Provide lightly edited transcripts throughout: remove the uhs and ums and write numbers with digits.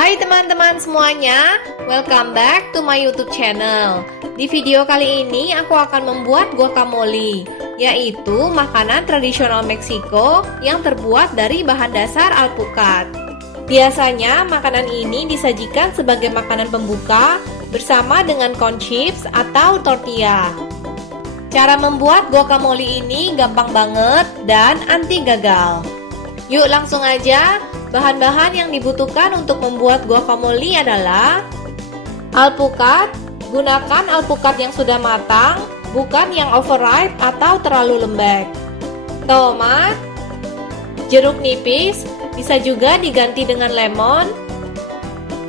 Hai teman-teman semuanya, welcome back to my YouTube channel. Di video kali ini aku akan membuat guacamole, yaitu makanan tradisional Meksiko yang terbuat dari bahan dasar alpukat. Biasanya makanan ini disajikan sebagai makanan pembuka bersama dengan corn chips atau tortilla. Cara membuat guacamole ini gampang banget dan anti gagal. Yuk langsung aja. Bahan-bahan yang dibutuhkan untuk membuat guacamole adalah alpukat. Gunakan alpukat yang sudah matang, bukan yang overripe atau terlalu lembek. Tomat, jeruk nipis, bisa juga diganti dengan lemon.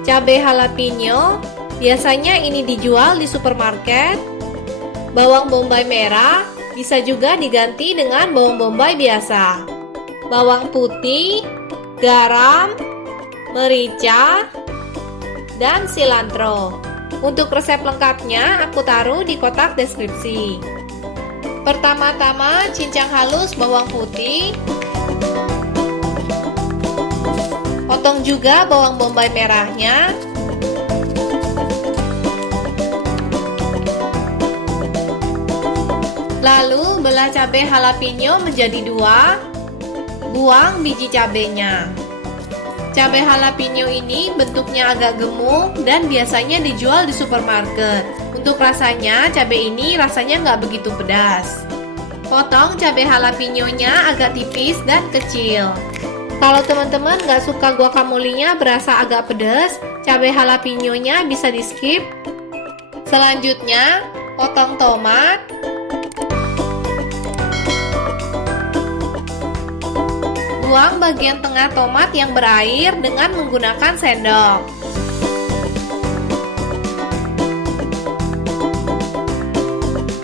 Cabai jalapeno, biasanya ini dijual di supermarket. Bawang bombay merah, bisa juga diganti dengan bawang bombay biasa. Bawang putih, garam, merica, dan cilantro. Untuk resep lengkapnya aku taruh di kotak deskripsi. Pertama-tama cincang halus bawang putih. Potong juga bawang bombay merahnya. Lalu belah cabai jalapeno menjadi dua. Buang biji cabenya. Cabai jalapeno ini bentuknya agak gemuk dan biasanya dijual di supermarket. Untuk rasanya, cabai ini rasanya nggak begitu pedas. Potong cabai jalapeno-nya agak tipis dan kecil. Kalau teman-teman nggak suka guacamole-nya berasa agak pedas, cabai jalapeno-nya bisa di skip. Selanjutnya, potong tomat. Buang bagian tengah tomat yang berair dengan menggunakan sendok.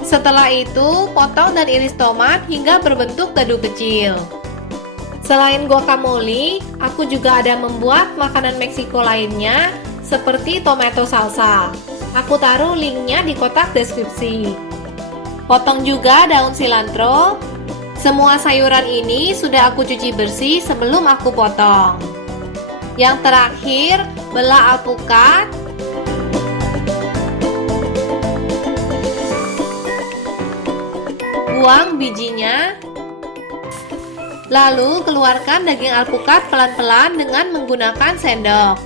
Setelah itu, potong dan iris tomat hingga berbentuk dadu kecil. Selain guacamole, aku juga ada membuat makanan Meksiko lainnya seperti tomato salsa. Aku taruh linknya di kotak deskripsi. Potong juga daun cilantro. Semua sayuran ini sudah aku cuci bersih sebelum aku potong. Yang terakhir, belah alpukat. Buang bijinya. Lalu keluarkan daging alpukat pelan-pelan dengan menggunakan sendok.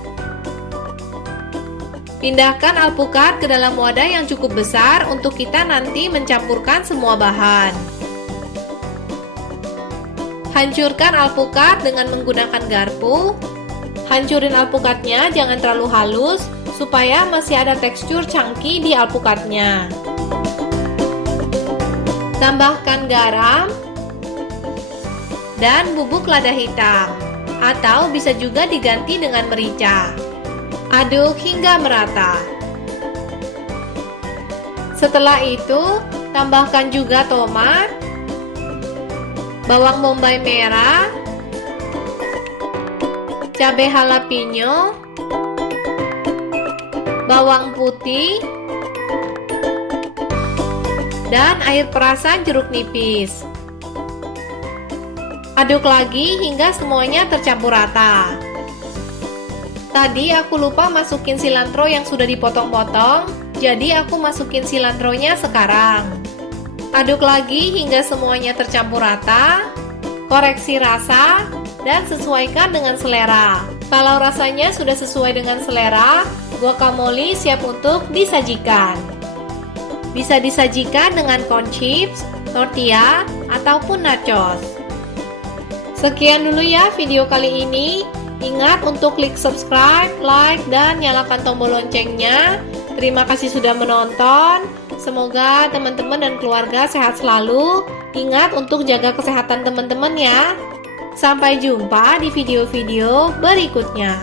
Pindahkan alpukat ke dalam wadah yang cukup besar untuk kita nanti mencampurkan semua bahan. Hancurkan alpukat dengan menggunakan garpu. Hancurin alpukatnya jangan terlalu halus supaya masih ada tekstur chunky di alpukatnya. Tambahkan garam dan bubuk lada hitam atau bisa juga diganti dengan merica. Aduk hingga merata. Setelah itu, tambahkan juga tomat, bawang bombay merah, cabai jalapeno, bawang putih, dan air perasan jeruk nipis. Aduk lagi hingga semuanya tercampur rata. Tadi aku lupa masukin cilantro yang sudah dipotong-potong, jadi aku masukin cilantronya sekarang. Aduk lagi hingga semuanya tercampur rata. Koreksi rasa dan sesuaikan dengan selera. Kalau rasanya sudah sesuai dengan selera, guacamole siap untuk disajikan. Bisa disajikan dengan corn chips, tortilla, ataupun nachos. Sekian dulu ya video kali ini. Ingat untuk klik subscribe, like, dan nyalakan tombol loncengnya. Terima kasih sudah menonton. Semoga teman-teman dan keluarga sehat selalu. Ingat untuk jaga kesehatan teman-teman ya. Sampai jumpa di video-video berikutnya.